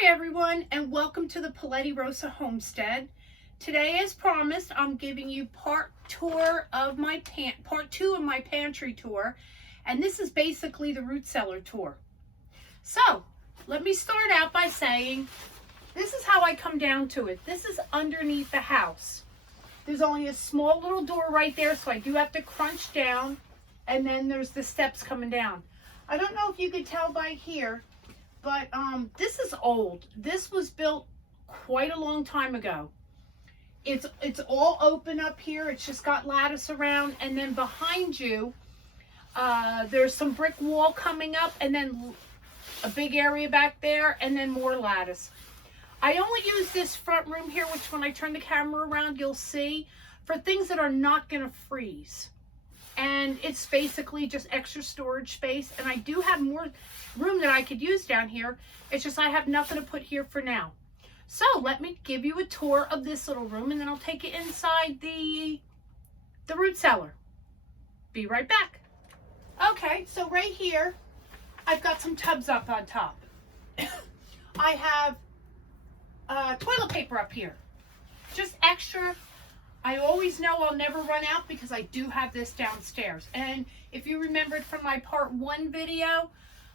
Hi everyone, and welcome to the Paletti Rosa homestead. Today, as promised, I'm giving you part two of my pantry tour, and this is basically the root cellar tour. So let me start out by saying this is how I come down to it. This is underneath the house. There's only a small little door right there, so I do have to crunch down, and then there's the steps coming down. I don't know if you could tell by here, but this is old. This was built quite a long time ago. It's all open up here. It's just got lattice around, and then behind you there's some brick wall coming up, and then a big area back there, and then more lattice. I only use this front room here, which when I turn the camera around you'll see, for things that are not going to freeze. And it's basically just extra storage space, and I do have more room that I could use down here. It's just I have nothing to put here for now. So let me give you a tour of this little room, and then I'll take you inside the root cellar. Be right back. Okay, so right here I've got some tubs up on top. I have toilet paper up here, just extra. I always know I'll never run out because I do have this downstairs. And if you remembered from my part 1 video,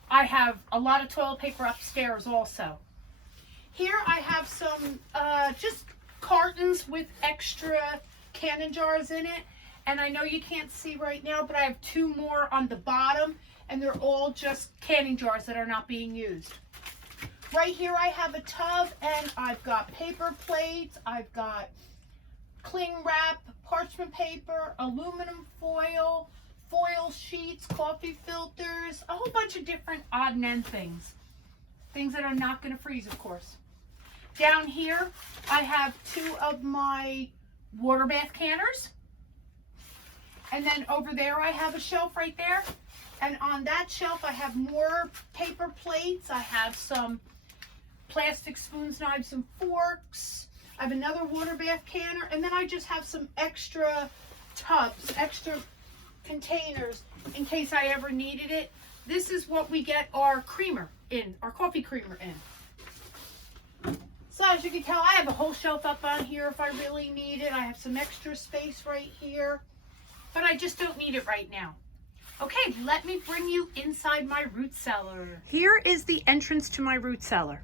I have a lot of toilet paper upstairs also. Here I have some just cartons with extra canning jars in it. And I know you can't see right now, but I have 2 more on the bottom, and they're all just canning jars that are not being used. Right here I have a tub, and I've got paper plates, I've got cling wrap, parchment paper, aluminum foil, foil sheets, coffee filters, a whole bunch of different odd and end things. Things that are not going to freeze, of course. Down here, I have 2 of my water bath canners. And then over there, I have a shelf right there. And on that shelf, I have more paper plates. I have some plastic spoons, knives, and forks. I have another water bath canner, and then I just have some extra tubs, extra containers in case I ever needed it. This is what we get our creamer in, our coffee creamer in. So as you can tell, I have a whole shelf up on here if I really need it. I have some extra space right here, but I just don't need it right now. Okay, let me bring you inside my root cellar. Here is the entrance to my root cellar.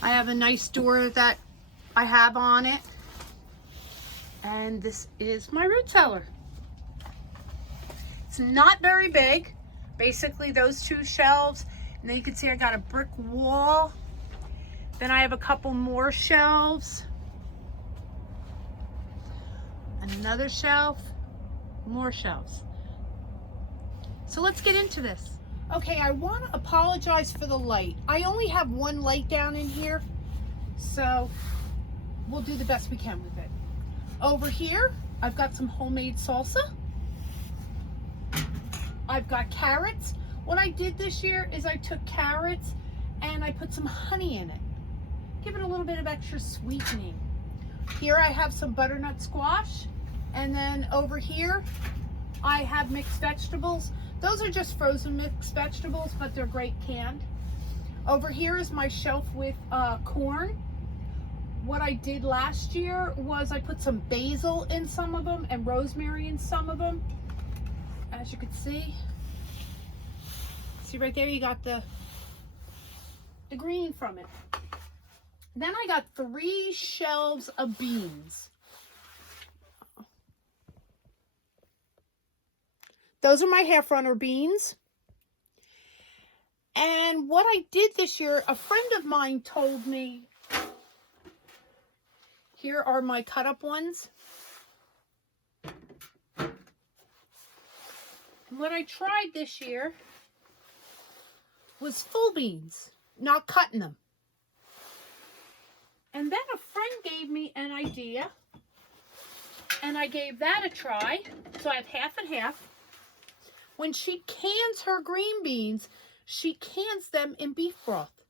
I have a nice door that I have on it, and this is my root cellar. It's not very big, basically those 2 shelves, and then you can see I got a brick wall. Then I have a couple more shelves, another shelf, more shelves. So let's get into this. Okay, I want to apologize for the light. I only have 1 light down in here, so we'll do the best we can with it. Over here, I've got some homemade salsa. I've got carrots. What I did this year is I took carrots and I put some honey in it. Give it a little bit of extra sweetening. Here I have some butternut squash. And then over here, I have mixed vegetables. Those are just frozen mixed vegetables, but they're great canned. Over here is my shelf with corn. What I did last year was I put some basil in some of them and rosemary in some of them. As you can see right there, you got the green from it. Then I got 3 shelves of beans. Those are my half runner beans. And what I did this year, a friend of mine told me, here are my cut up ones. And what I tried this year was full beans, not cutting them. And then a friend gave me an idea, and I gave that a try. So I have half and half. When she cans her green beans, she cans them in beef broth.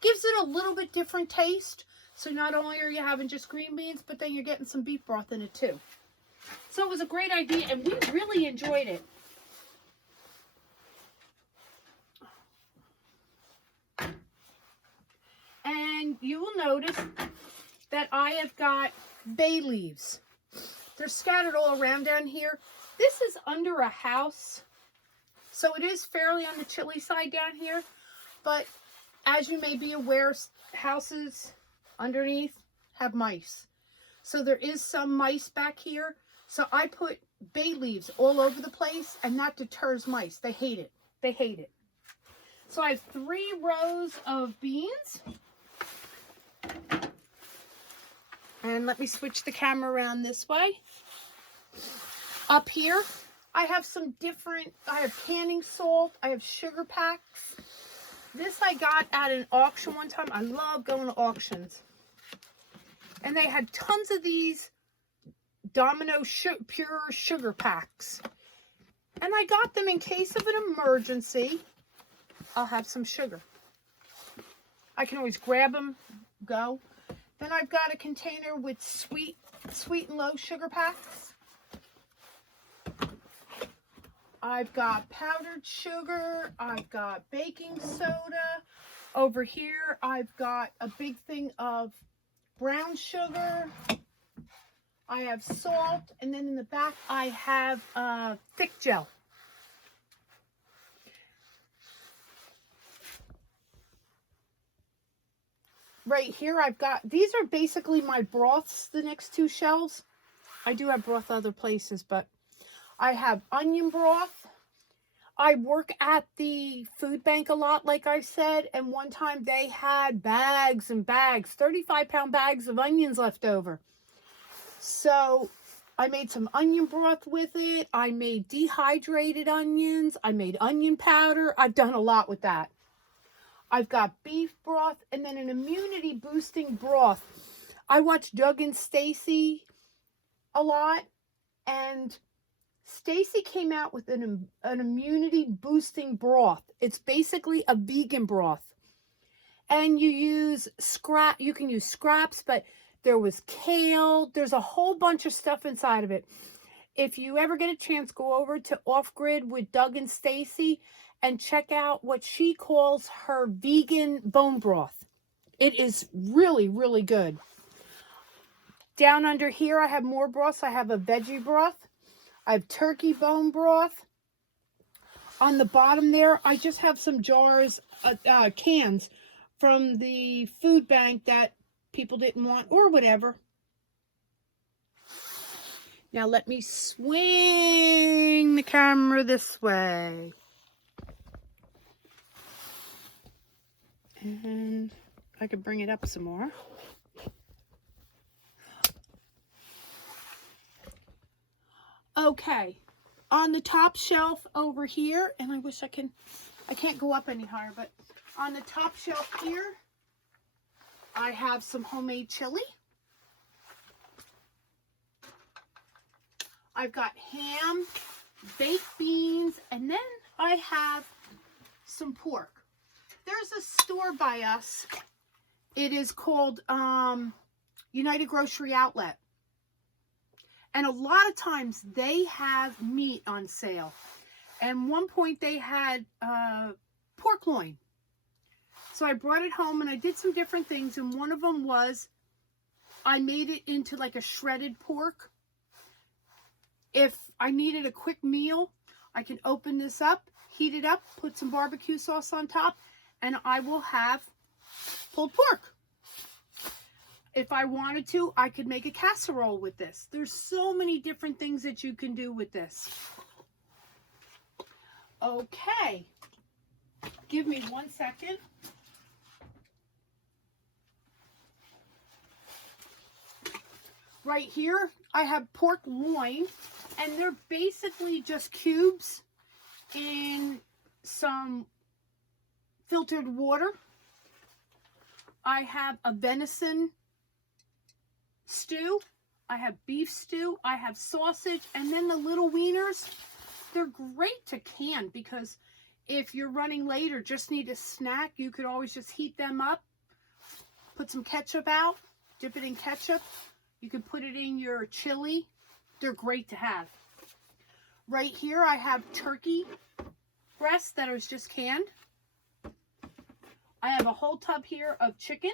Gives it a little bit different taste. So not only are you having just green beans, but then you're getting some beef broth in it too. So it was a great idea, and we really enjoyed it. And you will notice that I have got bay leaves. They're scattered all around down here. This is under a house, so it is fairly on the chilly side down here. But as you may be aware, houses underneath have mice. So there is some mice back here. So I put bay leaves all over the place, and that deters mice. They hate it. They hate it. So I have 3 rows of beans. And let me switch the camera around this way. Up here, I have some different, I have canning salt, I have sugar packs. This I got at an auction one time. I love going to auctions. And they had tons of these Domino pure sugar packs. And I got them in case of an emergency. I'll have some sugar. I can always grab them, go. Then I've got a container with sweet and low sugar packs. I've got powdered sugar. I've got baking soda. Over here, I've got a big thing of brown sugar. I have salt. And then in the back, I have thick gel. Right here, I've got, these are basically my broths, the next 2 shelves. I do have broth other places, but I have onion broth. I work at the food bank a lot, like I said, and one time they had bags and bags, 35-pound bags of onions left over. So I made some onion broth with it. I made dehydrated onions. I made onion powder. I've done a lot with that. I've got beef broth and then an immunity boosting broth. I watch Doug and Stacy a lot, and Stacy came out with an immunity boosting broth. It's basically a vegan broth. And you use you can use scraps, but there was kale. There's a whole bunch of stuff inside of it. If you ever get a chance, go over to Off Grid with Doug and Stacy and check out what she calls her vegan bone broth. It is really, really good. Down under here, I have more broths. I have a veggie broth. I have turkey bone broth. On the bottom there, I just have some jars, cans from the food bank that people didn't want or whatever. Now let me swing the camera this way. And I could bring it up some more. Okay, on the top shelf over here, and I wish I can't go up any higher, but on the top shelf here, I have some homemade chili. I've got ham, baked beans, and then I have some pork. There's a store by us. It is called United Grocery Outlet. And a lot of times they have meat on sale. And one point they had pork loin. So I brought it home and I did some different things. And one of them was I made it into like a shredded pork. If I needed a quick meal, I can open this up, heat it up, put some barbecue sauce on top, and I will have pulled pork. If I wanted to, I could make a casserole with this. There's so many different things that you can do with this. Okay. Give me 1 second. Right here, I have pork loin, and they're basically just cubes in some filtered water. I have a venison stew. I have beef stew. I have sausage. And then the little wieners, they're great to can because if you're running late or just need a snack, you could always just heat them up, put some ketchup out, dip it in ketchup. You can put it in your chili. They're great to have. Right here, I have turkey breasts that was just canned. I have a whole tub here of chicken.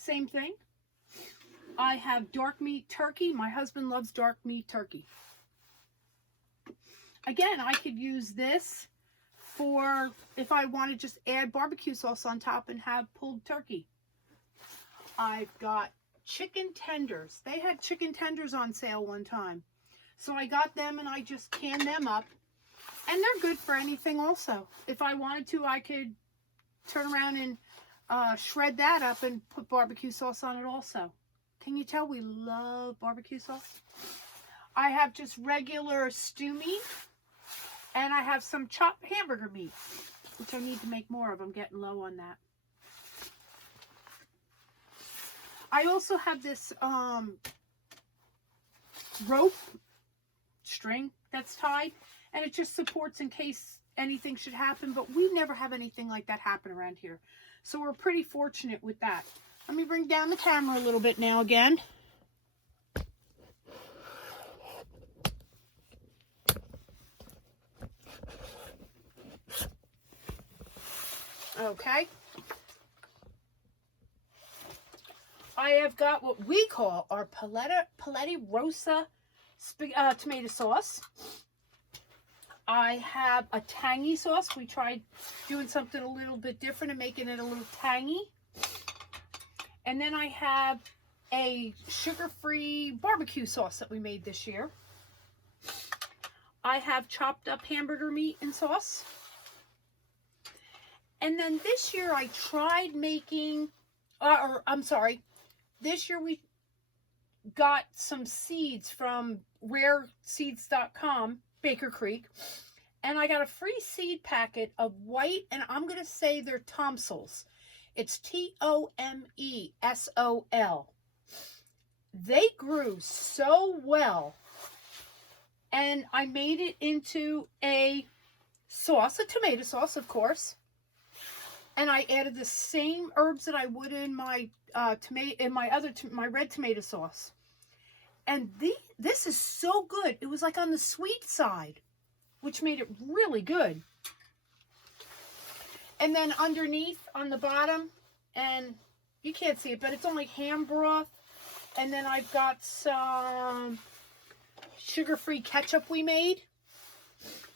same thing. I have dark meat turkey. My husband loves dark meat turkey. Again, I could use this for if I want to just add barbecue sauce on top and have pulled turkey. I've got chicken tenders. They had chicken tenders on sale one time. So I got them and I just canned them up. And they're good for anything also. If I wanted to, I could turn around and shred that up and put barbecue sauce on it also. Can you tell we love barbecue sauce? I have just regular stew meat. And I have some chopped hamburger meat, which I need to make more of. I'm getting low on that. I also have this rope string that's tied, and it just supports in case anything should happen, but we never have anything like that happen around here. So we're pretty fortunate with that. Let me bring down the camera a little bit now again. Okay. I have got what we call our Palette Rosa tomato sauce. I have a tangy sauce. We tried doing something a little bit different and making it a little tangy. And then I have a sugar-free barbecue sauce that we made this year. I have chopped up hamburger meat and sauce. And then this year I tried making, this year we got some seeds from rareseeds.com, Baker Creek, and I got a free seed packet of white, and I'm going to say they're tomsels. It's Tomesol. They grew so well, and I made it into a sauce, a tomato sauce, of course. And I added the same herbs that I would in my my red tomato sauce. And this is so good. It was like on the sweet side, which made it really good. And then underneath on the bottom, and you can't see it, but it's only ham broth. And then I've got some sugar-free ketchup we made.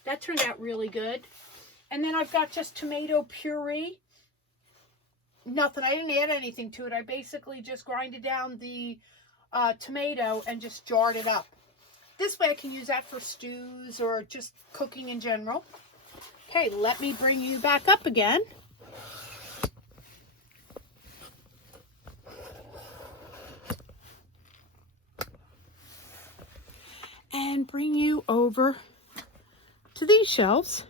That turned out really good. And then I've got just tomato puree. Nothing. I didn't add anything to it. I basically just grinded down the tomato and just jarred it up. This way I can use that for stews or just cooking in general. Okay, let me bring you back up again. And bring you over to these shelves.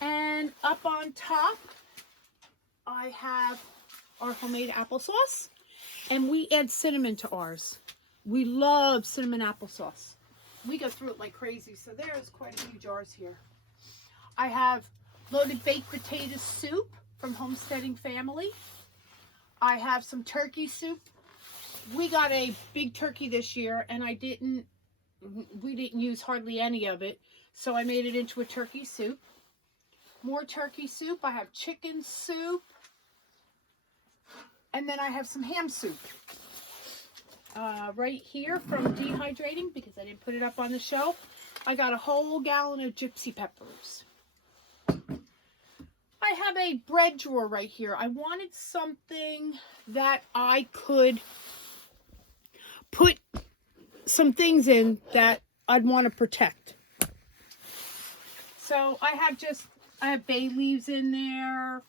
And up on top, I have our homemade applesauce, and we add cinnamon to ours. We love cinnamon applesauce. We go through it like crazy, so there's quite a few jars here. I have loaded baked potato soup from Homesteading Family. I have some turkey soup. We got a big turkey this year, and we didn't use hardly any of it, so I made it into a turkey soup. More turkey soup. I have chicken soup. And then I have some ham soup. Right here from Dehydrating, because I didn't put it up on the shelf. I got a whole gallon of gypsy peppers. I have a bread drawer right here. I wanted something that I could put some things in that I'd want to protect. So I have bay leaves in there.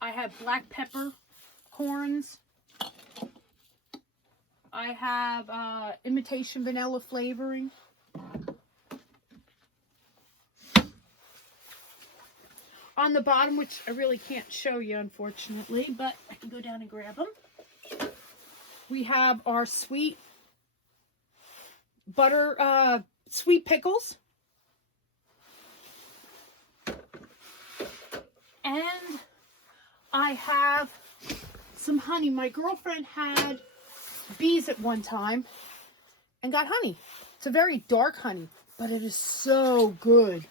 I have black pepper corns. I have imitation vanilla flavoring. On the bottom, which I really can't show you, unfortunately, but I can go down and grab them. We have our sweet sweet pickles. And I have some honey. My girlfriend had bees at one time and got honey. It's a very dark honey, but it is so good.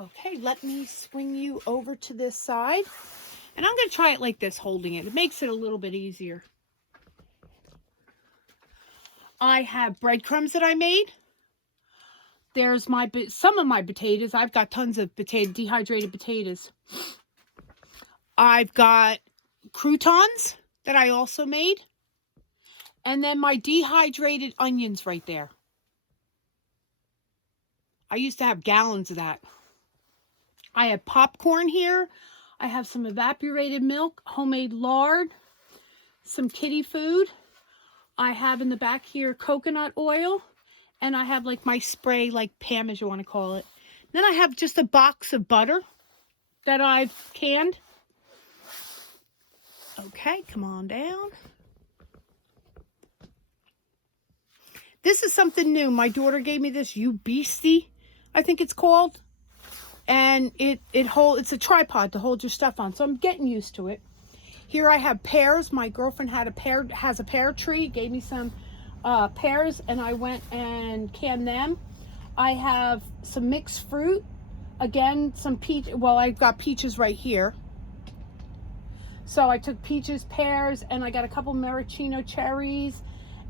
Okay, let me swing you over to this side. And I'm going to try it like this, holding it. It makes it a little bit easier. I have breadcrumbs that I made. There's some of my potatoes. I've got tons of dehydrated potatoes. I've got croutons that I also made. And then my dehydrated onions right there. I used to have gallons of that. I have popcorn here. I have some evaporated milk, homemade lard, some kitty food. I have in the back here coconut oil. And I have like my spray, like Pam as you want to call it. Then I have just a box of butter that I've canned. Okay, come on down. This is something new. My daughter gave me this, You Beastie, I think it's called. And it's a tripod to hold your stuff on. So I'm getting used to it. Here I have pears. My girlfriend has a pear tree. Gave me some pears, and I went and canned them. I have some mixed fruit. Again, some peach. Well, I've got peaches right here. So I took peaches, pears, and I got a couple maraschino cherries.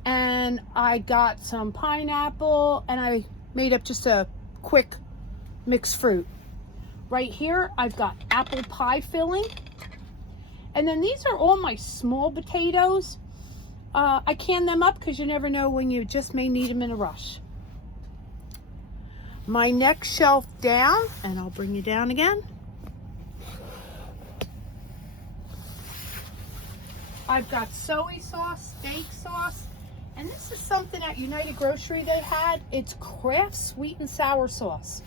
And I got some pineapple, and I made up just a quick mixed fruit. Right here, I've got apple pie filling. And then these are all my small potatoes. I can them up because you never know when you just may need them in a rush. My next shelf down, and I'll bring you down again. I've got soy sauce, steak sauce, and this is something at United Grocery they had. It's Kraft sweet and sour sauce.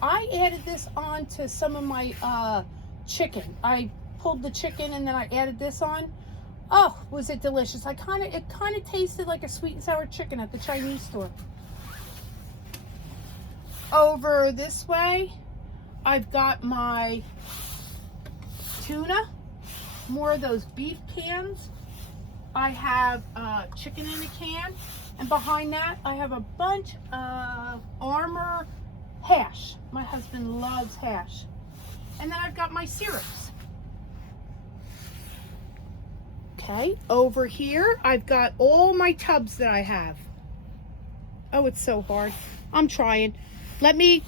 I added this on to some of my chicken. I pulled the chicken and then I added this on. Oh, was it delicious. It kind of tasted like a sweet and sour chicken at the Chinese store. Over this way, I've got my tuna, more of those beef cans. I have chicken in a can, and behind that I have a bunch of Armour hash. My husband loves hash. And then I've got my syrups. Okay, over here I've got all my tubs that I have. Oh, it's so hard. I'm trying. Let me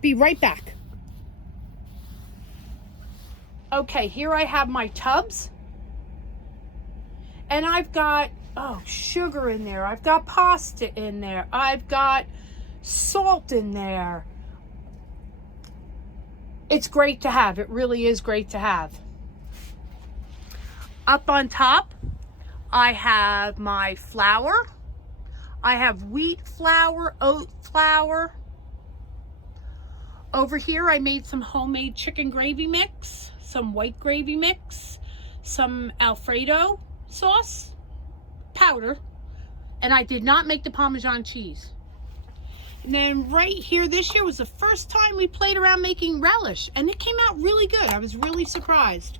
be right back. Okay, here I have my tubs. And I've got, sugar in there. I've got pasta in there. I've got salt in there. It's great to have. It really is great to have. Up on top, I have my flour. I have wheat flour, oat flour. Over here, I made some homemade chicken gravy mix, some white gravy mix, some Alfredo sauce, powder, and I did not make the Parmesan cheese. And then right here, this year was the first time we played around making relish, and it came out really good. I was really surprised.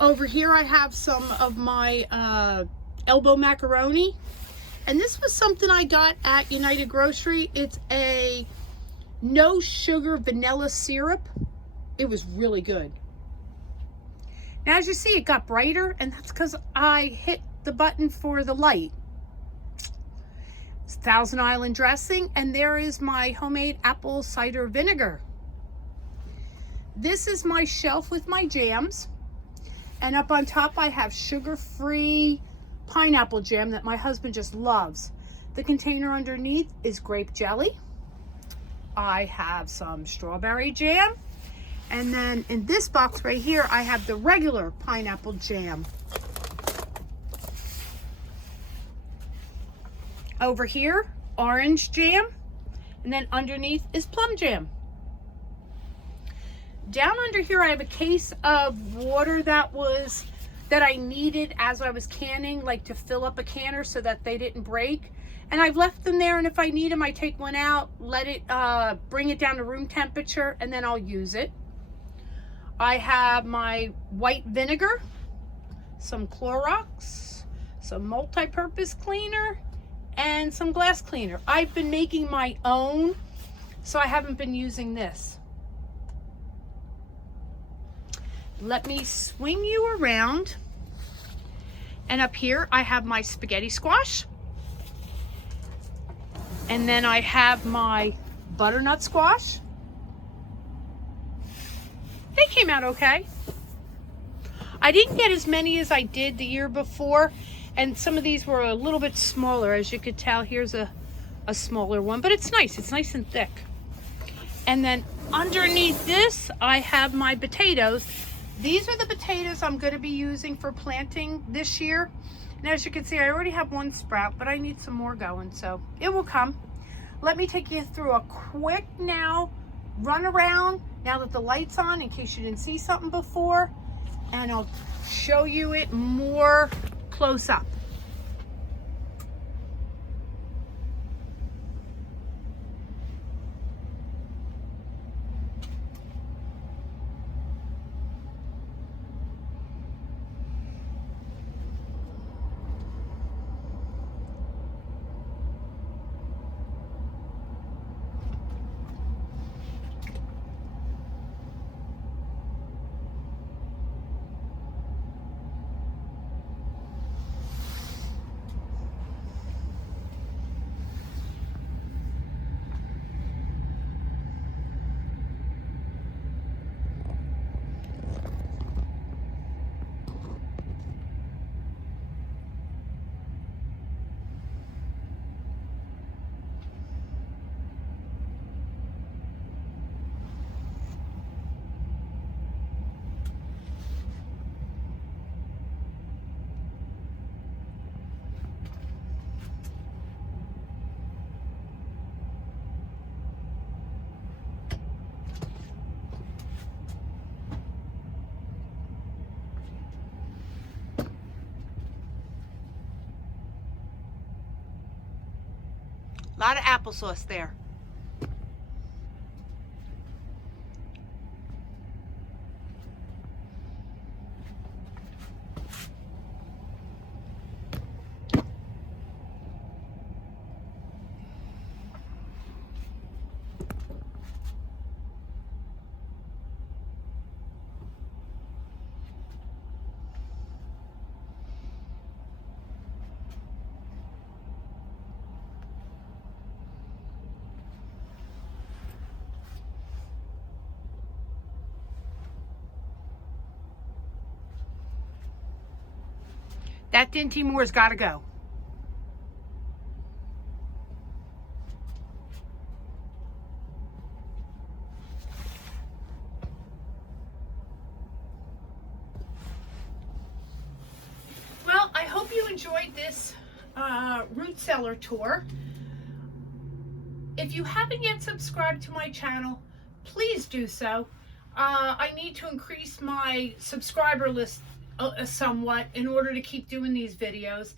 Over here, I have some of my elbow macaroni, and this was something I got at United Grocery. It's a no sugar vanilla syrup. It was really good. Now, as you see, it got brighter, and that's because I hit the button for the light. It's Thousand Island dressing, and there is my homemade apple cider vinegar. This is my shelf with my jams, and up on top I have sugar-free pineapple jam that my husband just loves. The container underneath is grape jelly. I have some strawberry jam. And then in this box right here, I have the regular pineapple jam. Over here, orange jam. And then underneath is plum jam. Down under here, I have a case of water that I needed as I was canning, like to fill up a canner so that they didn't break. And I've left them there, and if I need them, I take one out, let it, bring it down to room temperature, and then I'll use it. I have my white vinegar, some Clorox, some multi-purpose cleaner, and some glass cleaner. I've been making my own so I haven't been using this. Let me swing you around. And up here I have my spaghetti squash. And then I have my butternut squash. They came out okay. I didn't get as many as I did the year before, and some of these were a little bit smaller. As you could tell, here's a smaller one, but it's nice and thick. And then underneath this, I have my potatoes. These are the potatoes I'm going to be using for planting this year. And as you can see, I already have one sprout, but I need some more going, so it will come. Let me take you through a quick run around now that the light's on, in case you didn't see something before, and I'll show you it more close up. A lot of applesauce there. That Dinty Moore's got to go. Well, I hope you enjoyed this root cellar tour. If you haven't yet subscribed to my channel, please do so. I need to increase my subscriber list somewhat in order to keep doing these videos,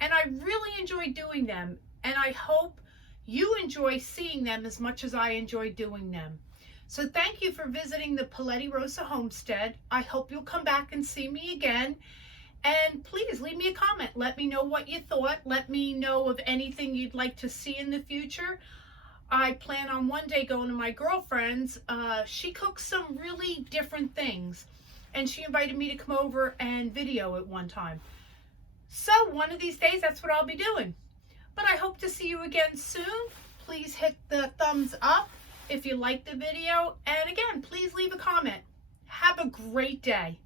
and I really enjoy doing them, and I hope you enjoy seeing them as much as I enjoy doing them. So thank you for visiting the Paletti Rosa homestead. I hope you'll come back and see me again, and please leave me a comment. Let me know what you thought. Let me know of anything you'd like to see in the future. I plan on one day going to my girlfriend's. She cooks some really different things, and she invited me to come over and video it one time. So one of these days, that's what I'll be doing. But I hope to see you again soon. Please hit the thumbs up if you liked the video. And again, please leave a comment. Have a great day.